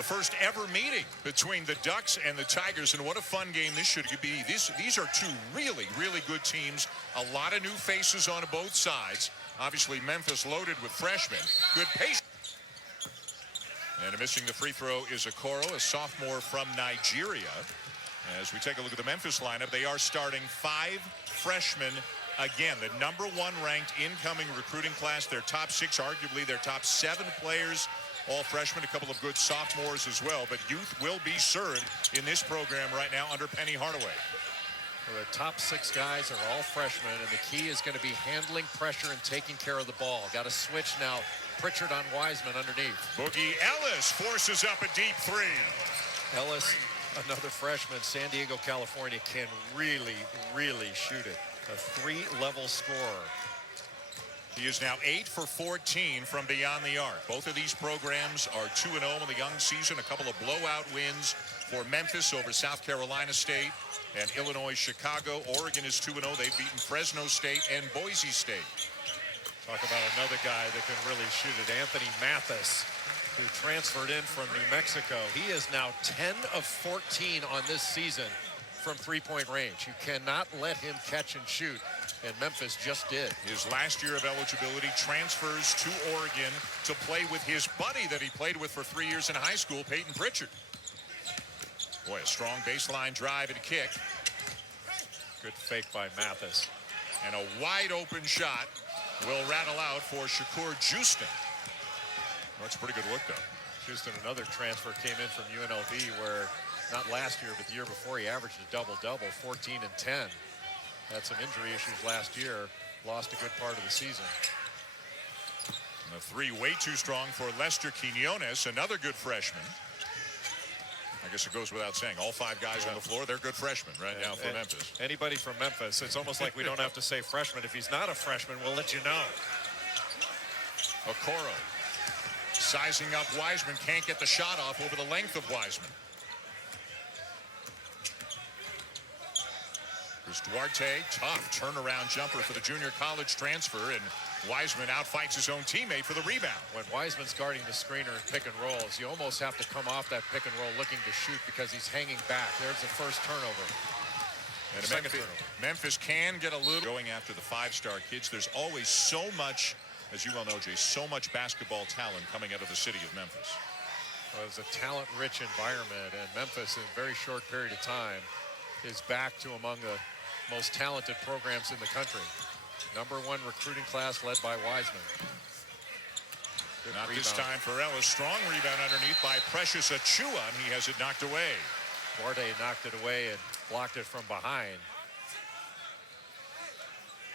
the first ever meeting between the Ducks and the Tigers, and what a fun game this should be. These are two really, really good teams. A lot of new faces on both sides. Obviously, Memphis loaded with freshmen. Good pace. And missing the free throw is Okoro, a sophomore from Nigeria. As we take a look at the Memphis lineup, they are starting 5 freshmen. Again, the #1 ranked incoming recruiting class. Their top 6, arguably their top 7 players, all freshmen, a couple of good sophomores as well. But youth will be served in this program right now under Penny Hardaway. Well, the top 6 guys are all freshmen, and the key is going to be handling pressure and taking care of the ball. Got to switch now. Pritchard on Wiseman underneath. Boogie Ellis forces up a deep 3. Ellis, another freshman, San Diego, California, can really, really shoot it. A 3-level scorer. He is now 8 for 14 from beyond the arc. Both of these programs are 2-0 in the young season. A couple of blowout wins for Memphis over South Carolina State and Illinois, Chicago. Oregon is 2-0. They've beaten Fresno State and Boise State. Talk about another guy that can really shoot it. Anthony Mathis, who transferred in from New Mexico. He is now 10 of 14 on this season from three-point range. You cannot let him catch and shoot, and Memphis just did. His last year of eligibility, transfers to Oregon to play with his buddy that he played with for 3 years in high school, Peyton Pritchard. Boy, a strong baseline drive and kick. Good fake by Mathis. And a wide open shot will rattle out for Shakur Houston. That's a pretty good look, though. Houston, another transfer, came in from UNLV, where not last year, but the year before, he averaged a double-double, 14 and 10. Had some injury issues last year, lost a good part of the season. And the 3 way too strong for Lester Quinones, another good freshman. I guess it goes without saying, all 5 guys on the floor, they're good freshmen right now for Memphis. Anybody from Memphis, it's almost like we don't have to say freshman. If he's not a freshman, we'll let you know. Okoro sizing up Wiseman, can't get the shot off over the length of Wiseman. Chris Duarte, tough turnaround jumper for the junior college transfer, and Wiseman outfights his own teammate for the rebound. When Wiseman's guarding the screener in pick and rolls, you almost have to come off that pick and roll looking to shoot because he's hanging back. There's the first turnover. And Memphis can get a little going after the 5-star kids. There's always so much, as you well know, Jay, so much basketball talent coming out of the city of Memphis. Well, it's a talent-rich environment, and Memphis, in a very short period of time, is back to among the most talented programs in the country. #1 recruiting class led by Wiseman. Good Not rebound. this time for Ellis. Strong rebound underneath by Precious Achua, and he has it knocked away. Duarte knocked it away and blocked it from behind.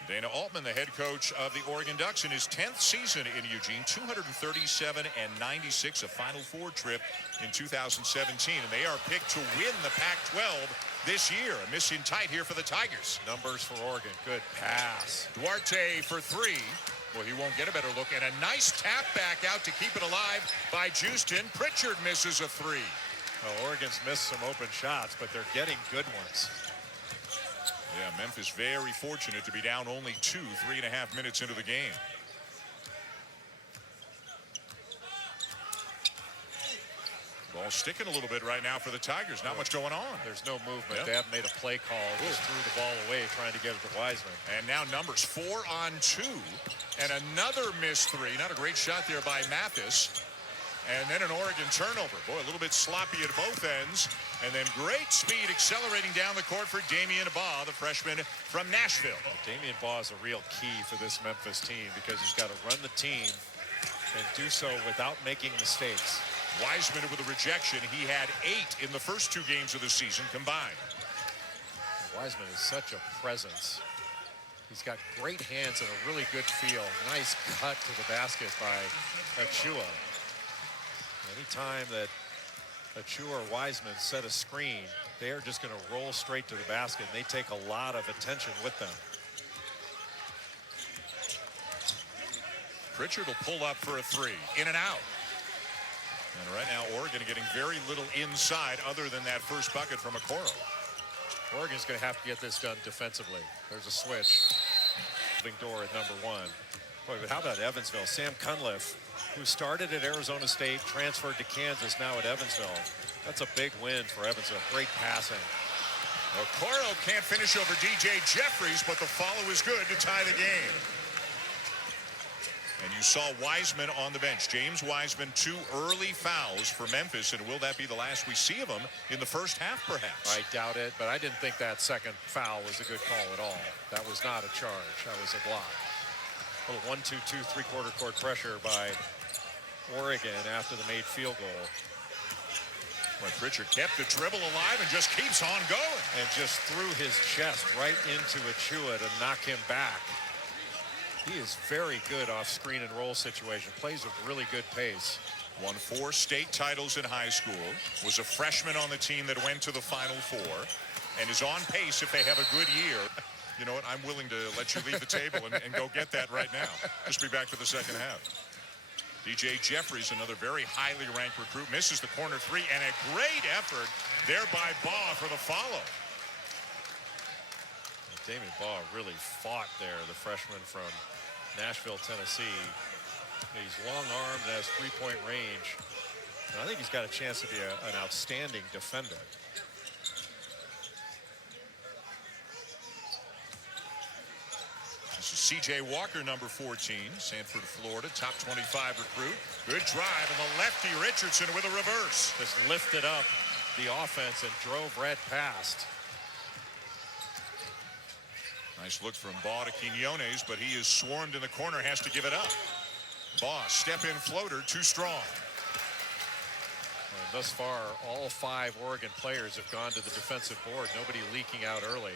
Dana Altman, the head coach of the Oregon Ducks, in his 10th season in Eugene, 237 and 96, a Final Four trip in 2017, and they are picked to win the Pac-12 this year. A miss in tight here for the Tigers. Numbers for Oregon. Good pass. Duarte for 3. Well, he won't get a better look, and a nice tap back out to keep it alive by Houston. Pritchard misses a 3. Well, Oregon's missed some open shots, but they're getting good ones. Yeah, Memphis very fortunate to be down only 3.5 minutes into the game. Ball sticking a little bit right now for the Tigers. Not much going on. There's no movement. Yep. They haven't made a play call. Just threw the ball away trying to get it to Wiseman. And now numbers 4 on 2. And another missed 3. Not a great shot there by Mathis. And then an Oregon turnover. Boy, a little bit sloppy at both ends. And then great speed accelerating down the court for Damian Baugh, the freshman from Nashville. Damian Baugh is a real key for this Memphis team because he's got to run the team and do so without making mistakes. Wiseman with a rejection. He had 8 in the first 2 games of the season combined. Wiseman is such a presence. He's got great hands and a really good feel. Nice cut to the basket by Achua. Anytime that Achua or Wiseman set a screen, they are just going to roll straight to the basket, and they take a lot of attention with them. Pritchard will pull up for a 3. In and out. And right now, Oregon getting very little inside other than that first bucket from Okoro. Oregon's going to have to get this done defensively. There's a switch. Door at #1. Boy, but how about Evansville? Sam Cunliffe who started at Arizona State, transferred to Kansas, now at Evansville. That's a big win for Evansville. Great passing. Okoro can't finish over DJ Jeffries, but the follow is good to tie the game. And you saw Wiseman on the bench. James Wiseman, 2 early fouls for Memphis, and will that be the last we see of him in the first half, perhaps? I doubt it, but I didn't think that second foul was a good call at all. That was not a charge. That was a block. A little 1-2-2 3/4 court pressure by Oregon after the made field goal. But Pritchard kept the dribble alive and just keeps on going. And just threw his chest right into Achua to knock him back. He is very good off screen and roll situation. Plays with really good pace. Won 4 state titles in high school. Was a freshman on the team that went to the Final Four. And is on pace if they have a good year. You know what? I'm willing to let you leave the table and go get that right now. Just be back for the second half. DJ Jeffries, another very highly ranked recruit, misses the corner 3, and a great effort there by Baugh for the follow. Damien Baugh really fought there, the freshman from Nashville, Tennessee. He's long-armed and has 3-point range. And I think he's got a chance to be an outstanding defender. This is C.J. Walker, number 14, Sanford, Florida, top 25 recruit. Good drive, and the lefty Richardson with a reverse. Just lifted up the offense and drove Red past. Nice look from Baugh to Quinones, but he is swarmed in the corner, has to give it up. Baugh, step-in floater, too strong. And thus far, all 5 Oregon players have gone to the defensive board. Nobody leaking out early.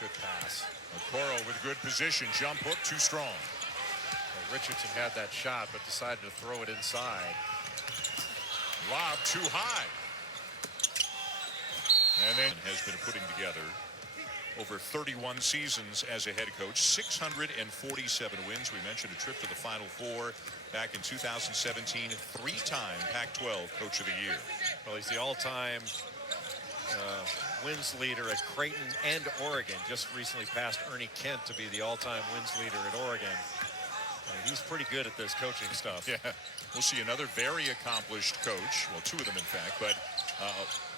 Good pass. Okoro with good position. Jump hook, too strong. Well, Richardson had that shot, but decided to throw it inside. Lob too high. And then has been putting together over 31 seasons as a head coach, 647 wins. We mentioned a trip to the Final Four back in 2017, 3-time Pac-12 Coach of the Year. Well, he's the all-time wins leader at Creighton and Oregon. Just recently passed Ernie Kent to be the all-time wins leader at Oregon. And he's pretty good at this coaching stuff. Yeah, we'll see another very accomplished coach. Well, 2 of them, in fact, but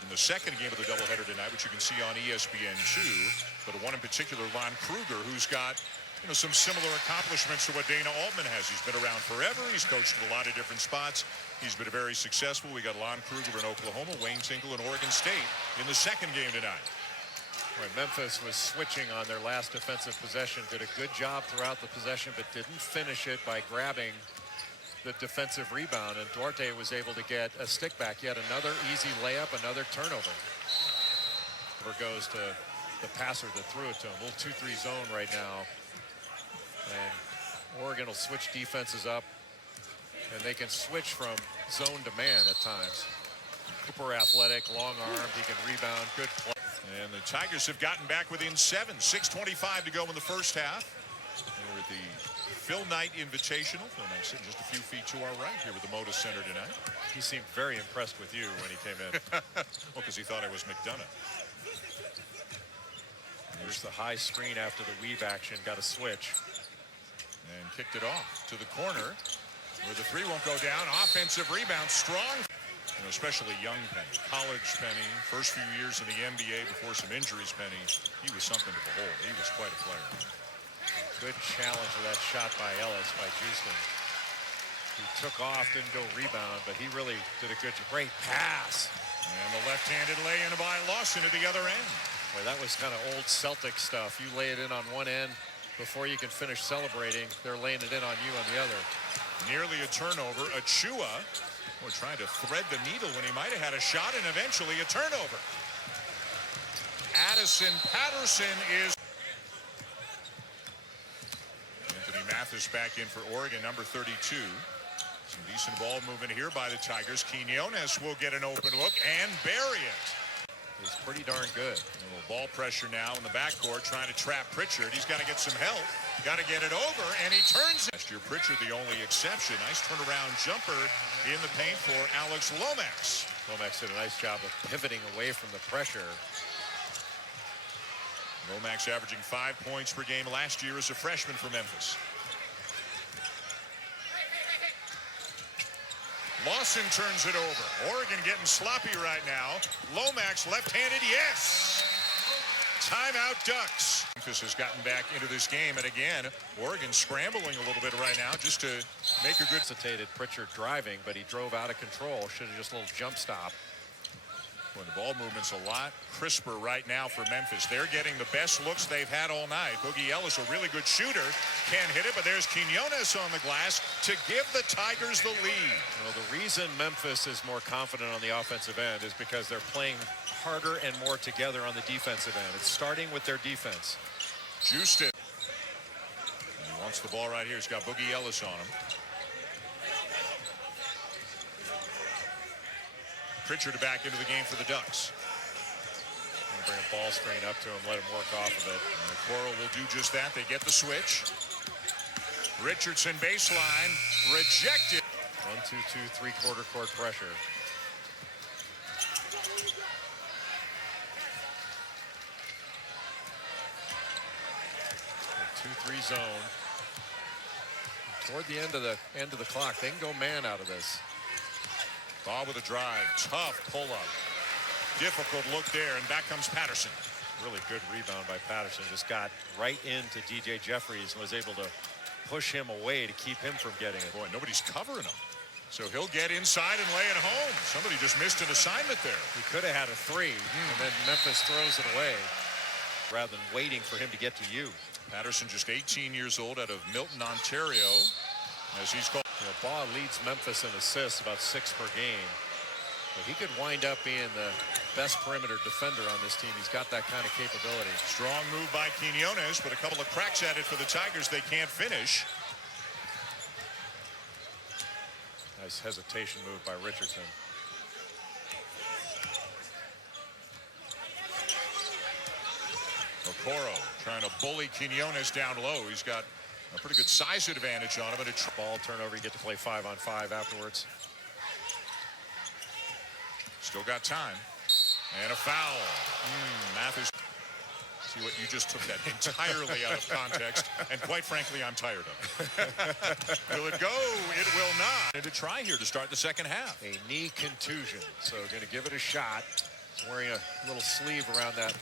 in the second game of the doubleheader tonight, which you can see on ESPN2, but one in particular, Lon Kruger, who's got some similar accomplishments to what Dana Altman has. He's been around forever. He's coached at a lot of different spots. He's been very successful. We got Lon Kruger in Oklahoma, Wayne Tinkle in Oregon State in the second game tonight. Right, Memphis was switching on their last defensive possession, did a good job throughout the possession, but didn't finish it by grabbing the defensive rebound, and Duarte was able to get a stick back. Yet another easy layup, another turnover. Over goes to the passer that threw it to him. A little 2-3 zone right now. And Oregon will switch defenses up, and they can switch from zone to man at times. Cooper athletic, long-armed, he can rebound, good play. And the Tigers have gotten back within 7, 6:25 to go in the first half. We're at the Phil Knight Invitational. Phil Knight sitting just a few feet to our right here with the Moda Center tonight. He seemed very impressed with you when he came in. Well, because he thought I was McDonough. Here's the high screen after the weave action, got a switch. And kicked it off to the corner where the 3 won't go down. Offensive rebound, strong. Especially young Penny, college Penny, first few years in the NBA before some injuries. Penny, he was something to behold. He was quite a player. Good challenge of that shot by Ellis, by Houston. He took off, didn't go rebound, but he really did a good job. Great pass. And the left-handed lay-in by Lawson at the other end. Boy, that was kind of old Celtic stuff. You lay it in on one end before you can finish celebrating. They're laying it in on you on the other. Nearly a turnover. Achua, we're trying to thread the needle when he might have had a shot, and eventually a turnover. Addison Patterson is... Anthony Mathis back in for Oregon, number 32. Some decent ball movement here by the Tigers. Quinones will get an open look and bury it. He's pretty darn good. A little ball pressure now in the backcourt, trying to trap Pritchard. He's got to get some help. Got to get it over, and he turns it. Last year, Pritchard the only exception. Nice turnaround jumper in the paint for Alex Lomax. Lomax did a nice job of pivoting away from the pressure. Lomax averaging 5 points per game last year as a freshman for Memphis. Lawson turns it over. Oregon getting sloppy right now. Lomax left-handed, yes! Timeout Ducks. Memphis has gotten back into this game, and again, Oregon scrambling a little bit right now just to make a good... Hesitated Pritchard driving, but he drove out of control. Should have just a little jump stop. When the ball movement's a lot crisper right now for Memphis. They're getting the best looks they've had all night. Boogie Ellis, a really good shooter, can't hit it, but there's Quinones on the glass to give the Tigers the lead. Well, the reason Memphis is more confident on the offensive end is because they're playing harder and more together on the defensive end. It's starting with their defense. Juiced it. And he wants the ball right here. He's got Boogie Ellis on him. Pritchard back into the game for the Ducks. Bring a ball screen up to him, let him work off of it. And Coral will do just that. They get the switch. Richardson baseline, rejected. 1-2-2, three-quarter court pressure. 2-3 zone. Toward the end of the clock, they can go man out of this. Ball with a drive, tough pull-up. Difficult look there, and back comes Patterson. Really good rebound by Patterson. Just got right into DJ Jeffries and was able to push him away to keep him from getting it. Boy, nobody's covering him. So he'll get inside and lay it home. Somebody just missed an assignment there. He could have had a three, and then Memphis throws it away rather than waiting for him to get to you. Patterson, just 18 years old, out of Milton, Ontario, as he's called. You know, Baugh leads Memphis in assists, about 6 per game. But he could wind up being the best perimeter defender on this team. He's got that kind of capability. Strong move by Quinones, but a couple of cracks at it for the Tigers. They can't finish. Nice hesitation move by Richardson. Okoro trying to bully Quinones down low. He's got a pretty good size advantage on him. And a ball turnover, you get to play 5-on-5 afterwards. Still got time. And a foul. Mathis. See what you just took that entirely out of context. And quite frankly, I'm tired of it. Will it go? It will not. And to try here to start the second half. A knee contusion. So going to give it a shot. He's wearing a little sleeve around that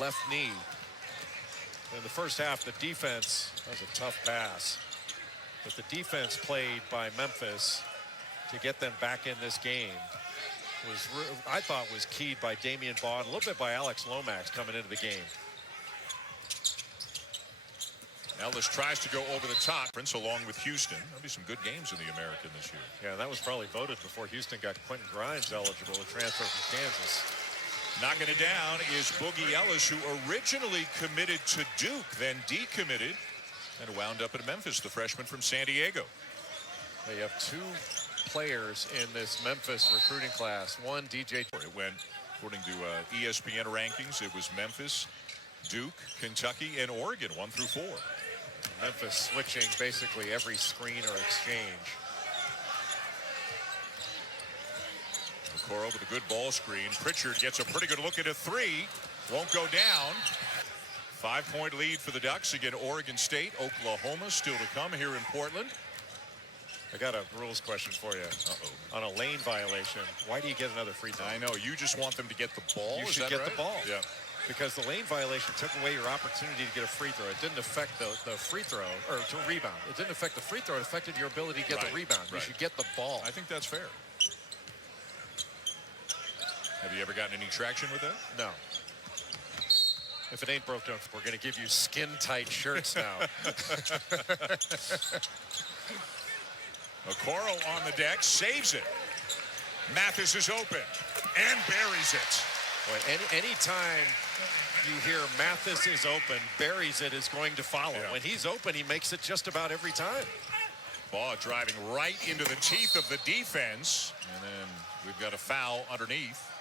left knee. In the first half, the defense, that was a tough pass. But the defense played by Memphis to get them back in this game was, I thought, was keyed by Damian Baugh and a little bit by Alex Lomax coming into the game. Ellis tries to go over the top. Prince along with Houston. There'll be some good games in the American this year. Yeah, that was probably voted before Houston got Quentin Grimes eligible to transfer from Kansas. Knocking it down is Boogie Ellis, who originally committed to Duke, then decommitted, and wound up at Memphis, the freshman from San Diego. They have 2 players in this Memphis recruiting class. One, DJ. It went, according to ESPN rankings, it was Memphis, Duke, Kentucky, and Oregon, 1 through 4. Memphis switching basically every screen or exchange. Okoro with a good ball screen. Pritchard gets a pretty good look at a 3. Won't go down. 5-point lead for the Ducks. Again, Oregon State, Oklahoma still to come here in Portland. I got a rules question for you. On a lane violation, why do you get another free throw? I know, you just want them to get the ball. You should get the ball. Yeah. Because the lane violation took away your opportunity to get a free throw. It didn't affect the free throw, or to rebound. It didn't affect the free throw. It affected your ability to get the rebound. You should get the ball. I think that's fair. Have you ever gotten any traction with that? No. If it ain't broke, don't. We're going to give you skin-tight shirts now. Okoro on the deck, saves it. Mathis is open and buries it. Boy, anytime you hear Mathis is open, buries it is going to follow. Yeah. When he's open, he makes it just about every time. Baugh driving right into the teeth of the defense. And then we've got a foul underneath.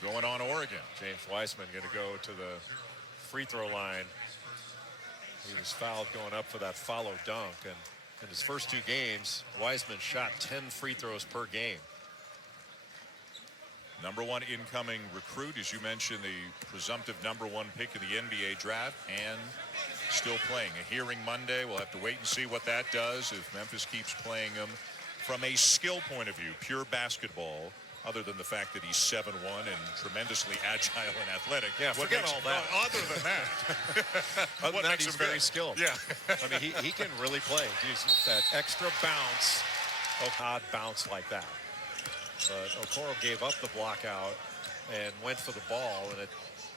Going on Oregon. James Wiseman going to go to the free throw line. He was fouled going up for that follow dunk. And in his first 2 games, Wiseman shot 10 free throws per game. Number 1 incoming recruit, as you mentioned, the presumptive number 1 pick in the NBA draft, and still playing. A hearing Monday. We'll have to wait and see what that does if Memphis keeps playing him from a skill point of view, pure basketball, other than the fact that he's 7'1" and tremendously agile and athletic. Yeah, forget all that. Other than that, other than that, he's very skilled. Yeah. I mean, he can really play. He's that extra bounce, odd bounce like that. But Okoro gave up the block out and went for the ball, and it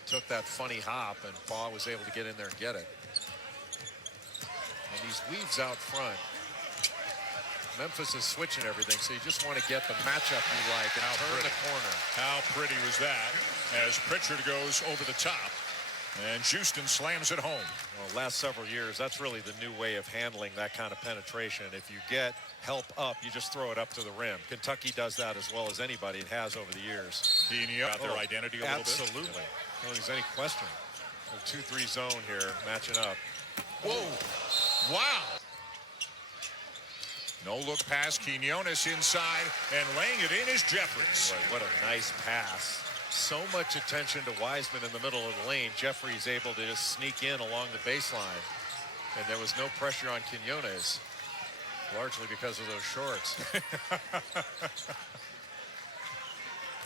took that funny hop, and Baugh was able to get in there and get it. And these weaves out front. Memphis is switching everything, so you just want to get the matchup you like and turn the corner. How pretty was that as Pritchard goes over the top and Houston slams it home. Well, last several years, that's really the new way of handling that kind of penetration. If you get help up, you just throw it up to the rim. Kentucky does that as well as anybody. It has over the years. Got their identity a little bit. Absolutely. I don't think there's any question. A 2-3 zone here matching up. Whoa. Wow. No look pass. Quinones inside and laying it in is Jeffries. Boy, what a nice pass. So much attention to Wiseman in the middle of the lane. Jeffries able to just sneak in along the baseline. And there was no pressure on Quinones, largely because of those shorts.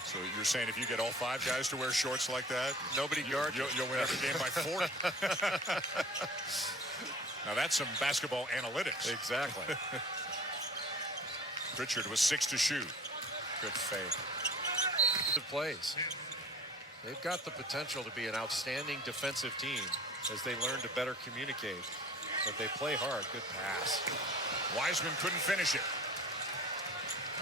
So you're saying if you get all 5 guys to wear shorts like that, nobody guards you. You'll win every game by 40. Now that's some basketball analytics. Exactly. Pritchard with 6 to shoot. Good fake. Good plays. They've got the potential to be an outstanding defensive team as they learn to better communicate. But they play hard. Good pass. Wiseman couldn't finish it.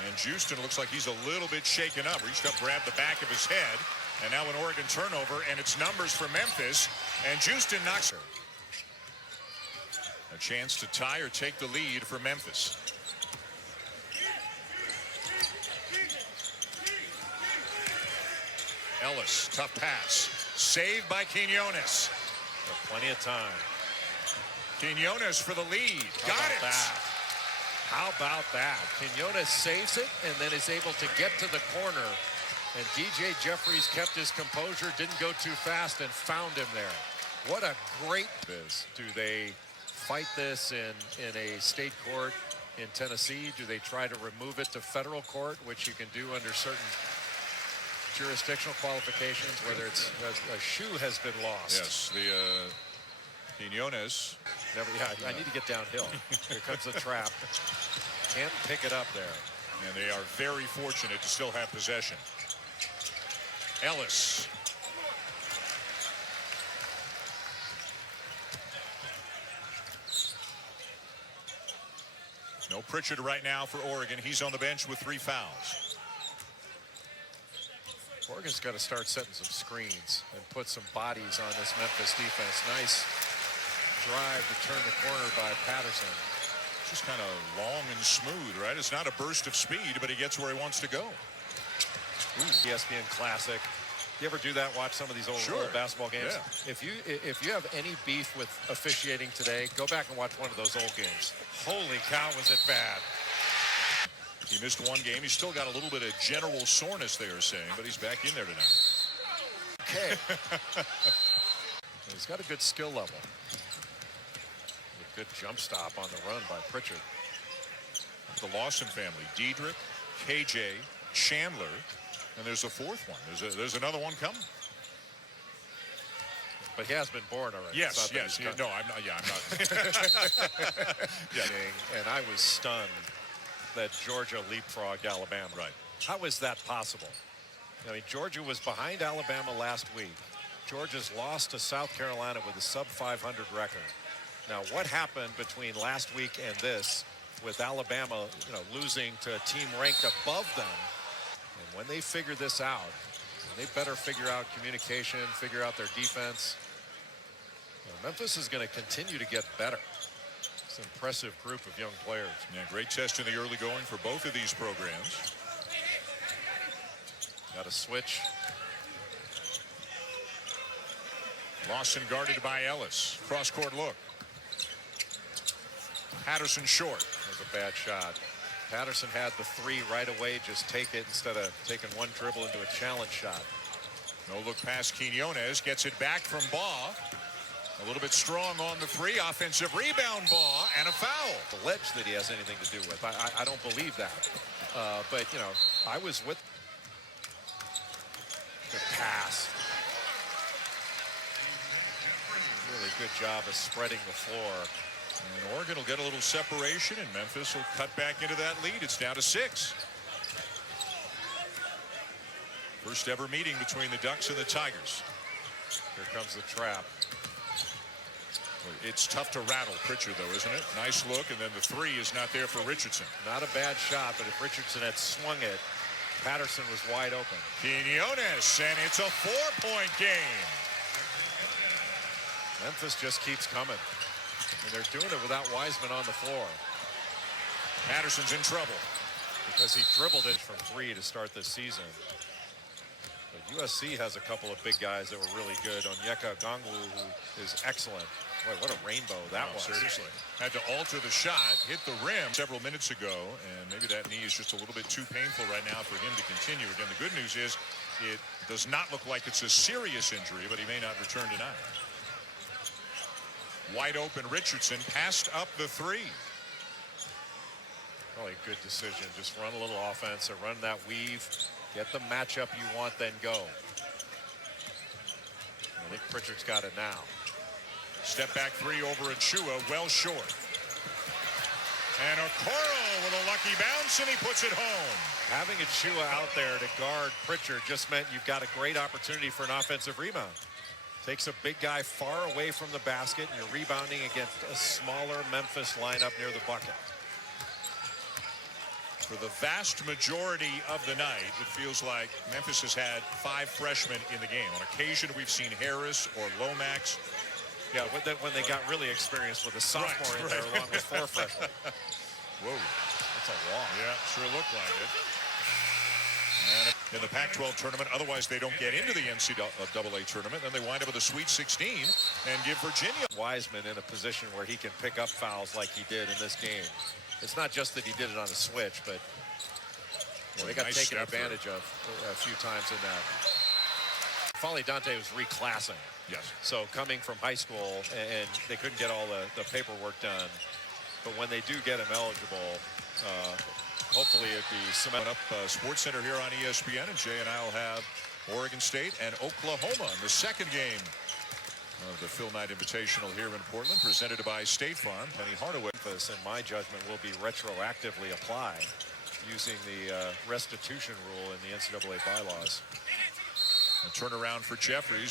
And Houston looks like he's a little bit shaken up. Reached up, grabbed the back of his head. And now an Oregon turnover, and it's numbers for Memphis. And Houston knocks her. A chance to tie or take the lead for Memphis. Ellis, tough pass. Saved by Quinones. Plenty of time. Quinones for the lead. Got it. How about that? Quinones saves it and then is able to get to the corner. And DJ Jeffries kept his composure, didn't go too fast, and found him there. What a great this. Do they fight this in a state court in Tennessee? Do they try to remove it to federal court, which you can do under certain jurisdictional qualifications, whether it's a shoe has been lost? Yes, the Quinones. I need to get downhill. Here comes the trap. Can't pick it up there. And they are very fortunate to still have possession. Ellis. No Pritchard right now for Oregon. He's on the bench with 3 fouls. Oregon's got to start setting some screens and put some bodies on this Memphis defense. Nice drive to turn the corner by Patterson. Just kind of long and smooth, right? It's not a burst of speed, but he gets where he wants to go. Ooh, ESPN Classic. You ever do that? Watch some of these old basketball games? Yeah. If you have any beef with officiating today, go back and watch one of those old games. Holy cow, was it bad. He missed 1 game. He's still got a little bit of general soreness, they are saying, but he's back in there tonight. Okay. He's got a good skill level. A good jump stop on the run by Pritchard. The Lawson family, Diedrich, KJ, Chandler, and there's a 4th one. There's another one coming. But he has been born already. Yes. No, I'm not. Yeah, I'm not. And I was stunned that Georgia leapfrogged Alabama. Right. How is that possible? I mean, Georgia was behind Alabama last week. Georgia's lost to South Carolina with a sub-500 record. Now, what happened between last week and this with Alabama, losing to a team ranked above them? And when they figure this out, they better figure out communication, figure out their defense. Memphis is going to continue to get better. It's an impressive group of young players. Yeah, great test in the early going for both of these programs. Got a switch. Lawson guarded by Ellis. Cross-court look. Patterson short. That was a bad shot. Patterson had the 3 right away. Just take it instead of taking 1 dribble into a challenge shot. No look past Quinones. Gets it back from Baugh. A little bit strong on the free. Offensive rebound ball and a foul. Alleged that he has anything to do with. I don't believe that. But, you know, I was with. Good pass. Really good job of spreading the floor. And Oregon will get a little separation, and Memphis will cut back into that lead. It's down to 6. First ever meeting between the Ducks and the Tigers. Here comes the trap. It's tough to rattle Pritchard, though, isn't it? Nice look, and then the 3 is not there for Richardson. Not a bad shot, but if Richardson had swung it, Patterson was wide open. Quinones, and it's a 4-point game. Memphis just keeps coming. And they're doing it without Wiseman on the floor. Patterson's in trouble. Because he dribbled it from 3 to start this season. But USC has a couple of big guys that were really good. Onyeka Okongwu, who is excellent. Boy, what a rainbow that was. Seriously. Had to alter the shot, hit the rim several minutes ago, and maybe that knee is just a little bit too painful right now for him to continue. Again, the good news is it does not look like it's a serious injury, but he may not return tonight. Wide open Richardson passed up the 3. Probably a good decision. Just run a little offense or run that weave. Get the matchup you want, then go. I think Pritchard's got it now. Step back 3 over at Chua, well short. And Okoro with a lucky bounce, and he puts it home. Having a Chua out there to guard Pritchard just meant you've got a great opportunity for an offensive rebound. Takes a big guy far away from the basket, and you're rebounding against a smaller Memphis lineup near the bucket. For the vast majority of the night, it feels like Memphis has had 5 freshmen in the game. On occasion, we've seen Harris or Lomax. Yeah, when they got really experienced with a sophomore in there along with 4 freshmen. Whoa. That's a walk. Yeah, sure looked like it. And in the Pac-12 tournament, otherwise they don't get into the NCAA tournament, then they wind up with a Sweet 16 and give Virginia. Wiseman in a position where he can pick up fouls like he did in this game. It's not just that he did it on a switch, but they got taken advantage of a few times in that. Folly Dante was reclassing. Yes. So coming from high school, and they couldn't get all the paperwork done. But when they do get him eligible, hopefully it'd be cement up Sports Center here on ESPN, and Jay and I will have Oregon State and Oklahoma in the second game of the Phil Knight Invitational here in Portland, presented by State Farm. Penny Hardaway. Memphis, in my judgment, will be retroactively applied using the restitution rule in the NCAA bylaws. A turnaround for Jeffries.